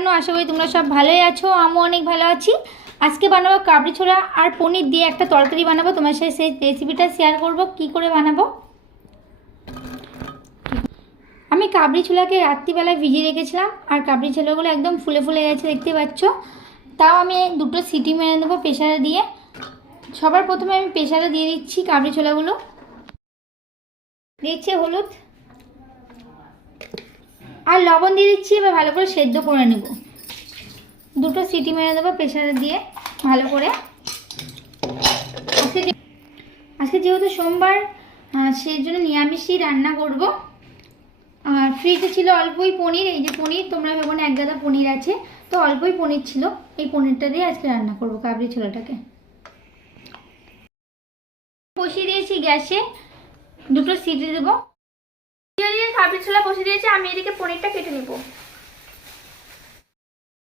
কেন? আশা করি তোমরা সব ভালোই আছো, আমিও অনেক ভালো আছি। আজকে বানাবো কাবড়ি ছোলা আর পনির দিয়ে একটা তরকারি বানাবো। তোমার সাথে সেই রেসিপিটা শেয়ার করব, কি করে বানাবো? আমি কাবড়ি ছোলাকে রাত্রিবেলায় ভিজিয়ে রেখেছিলাম, আর কাবড়ি ছোলাগুলো একদম ফুলে ফুলে গেছে, দেখতে পাচ্ছ? তাও আমি দুটো সিটি মেরে নেব প্রেশারে দিয়ে। সবার প্রথমে আমি প্রেশারে দিয়ে দিচ্ছি কাবড়ি ছোলাগুলো। দিচ্ছি হলুদ। আর লবণ দিয়ে দিচ্ছি, এবার ভালো করে সেদ্ধ করে নেব। দুটো সিটি মেরে দেবো প্রেশারে দিয়ে, ভালো করে। আজকে আজকে যেহেতু সোমবার সেই জন্য নিরামিষই রান্না করব। আর ফ্রিজে ছিল অল্পই পনির, এই যে পনির, তোমরা ভেবো না, এক গাদা পনির আছে। তো অল্পই পনির ছিল, এই পনিরটা দিয়ে আজকে রান্না করব, কাবলি ছোলাটাকে। বসিয়ে দিয়েছি গ্যাসে, দুটো সিটি দেবো। কাবলি ছোলা বসে দিয়েছি আমি এদিকে পনিরটা কেটে নিব।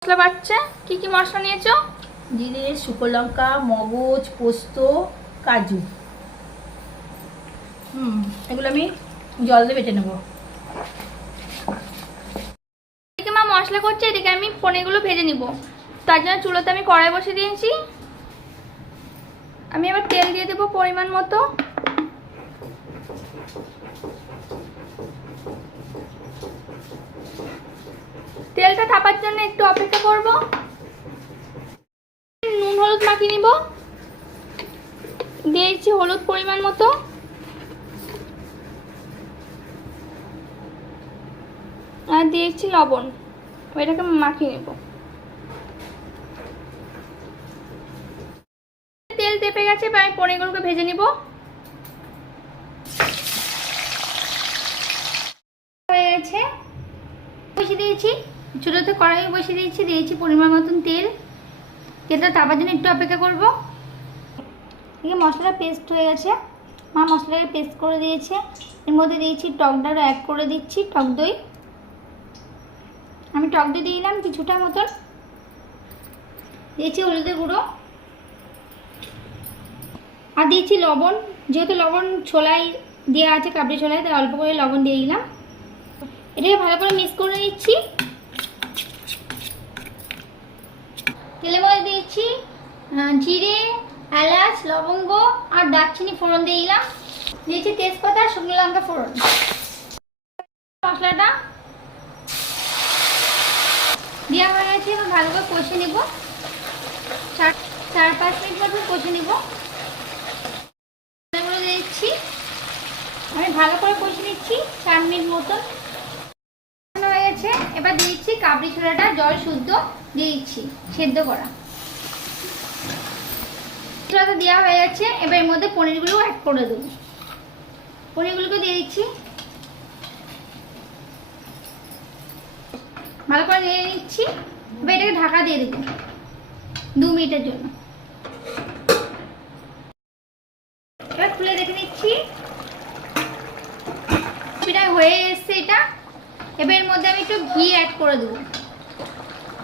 মশলা বাচ্চা কি কি মশলা নিয়েছো? জিরে শুকনো লঙ্কা মগজ পোস্ত কাজু। হুম এগুলো আমি জল দিয়ে বেটে নেব। এদিকে মা মশলা করছে এদিকে আমি পনিরগুলো ভেজে নিব। তার জন্য চুলোতে আমি কড়াই বসে দিয়েছি। আমি এবার তেল দিয়ে দেবো পরিমাণ মতো। তেলটা থাপার জন্য একটু অপেক্ষা করব। নুন, হলুদ মাখিয়ে নিব। দিয়েছি হলুদ পরিমাণ মতো। আর দিয়েছি লবণ। এটাকে মাখিয়ে নেব। তেল তেপে গেছে, এবার আমি পনিরগুলোকে ভেজে নিব হয়ে গেছে দিয়েছি ছোটোতে কড়াই বসিয়ে দিয়েছি দিয়েছি পরিমাণ মতন তেল। তেলটা তাবার জন্য একটু অপেক্ষা করব। এদিকে মশলা পেস্ট হয়ে গেছে। মা মশলাকে পেস্ট করে দিয়েছে। এর মধ্যে দিয়েছি টক ডাল অ্যাড করে দিচ্ছি, টক দই। আমি টক দই দিলাম কিছুটা মতন। দিয়েছি হলুদের গুঁড়ো। আর দিয়েছি লবণ। যেহেতু লবণ ছোলাই দেওয়া আছে, কাবলি ছোলায়, তাই অল্প করে লবণ দিয়ে দিলাম। এটাকে ভালো করে মিক্স করে নিচ্ছি। তেলের মধ্যে দিয়েছি জিরে, এলাচ, লবঙ্গ আর দারচিনি ফোড়ন দিয়ে দিলাম। দিয়েছি তেজপাতা, শুকনো লঙ্কা ফোড়ন। মশলাটা দেওয়া হয়ে গেছে এবার ভালো করে কষে নেব। চার চার, পাঁচ মিনিট মতো কষে নেব। দিচ্ছি আমি ভালো করে কষে নিচ্ছি চার মিনিট মতন। গেছে এবার দিয়ে দিচ্ছি কাবলি ছোলাটা, জল শুদ্ধ দিয়ে দিচ্ছি, সেদ্ধ করা। ছোলাটা দেওয়া হয়ে গেছে, এবার এর মধ্যে পনিরগুলো অ্যাড করে দেবো। পনিরগুলোকে দিয়ে দিচ্ছি। ভালো করে নিয়ে নিচ্ছি। এবার এটাকে ঢাকা দিয়ে দেবো দু মিনিটের জন্য। এবার খুলে দেখে নিচ্ছি। হয়ে এসছে এটা। এবার এর মধ্যে আমি একটু ঘি অ্যাড করে দেবো।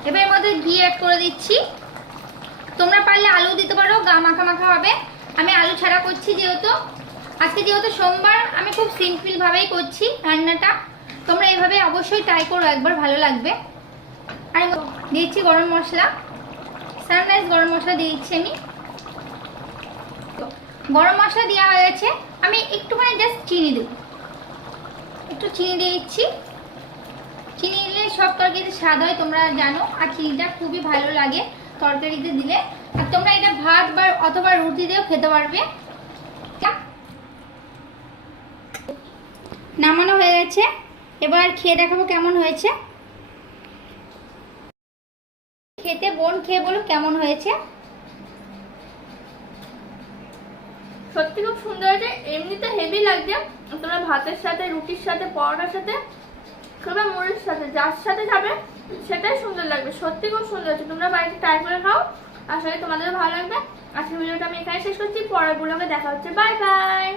এবার এর মধ্যে ঘি অ্যাড করে দিচ্ছি। তোমরা পারলে আলু দিতে পারো, গা মাখা মাখা হবে। আমি আলু ছাড়া করছি যেহেতু। আজকে যেহেতু সোমবার, আমি খুব সিম্পলভাবেই করছি রান্নাটা। তোমরা এভাবে অবশ্যই ট্রাই করো, একবার ভালো লাগবে। আর দিয়েছি গরম মশলা। সানরাইজ গরম মশলা দিয়ে দিচ্ছি আমি। গরম মশলা দেওয়া হয়ে গেছে। আমি একটুখানি জাস্ট চিনি দেবো। একটু চিনি দিয়ে দিচ্ছি। চিনি দিলে সব তরকারিতে স্বাদ হয়, তোমরা জানো। আর চিনিটা খুবই ভালো লাগে তরকারিতে দিলে। আর তোমরা এটা ভাত বা অথবা রুটি দিয়েও খেতে পারবে। নামানো হয়ে গেছে। এবার খেয়ে দেখাবো কেমন হয়েছে। খেতে বোন খেয়ে বলো কেমন হয়েছে। সত্যি খুব সুন্দর হয়েছে। এমনিতে হেভি লাগছে। তোমরা ভাতের সাথে, রুটির সাথে, পরোটার সাথে কিংবা মুড়ির সাথে, যার সাথে যাবে, সেটাই সুন্দর লাগবে। সত্যি খুব সুন্দর হচ্ছে। তোমরা বাড়িতে ট্রাই করে খাও। আসলে তোমাদেরও তোমাদের ভালো লাগবে। আজকের ভিডিওটা আমি এখানে শেষ করছি। পরের ব্লগে দেখা হচ্ছে। Bye bye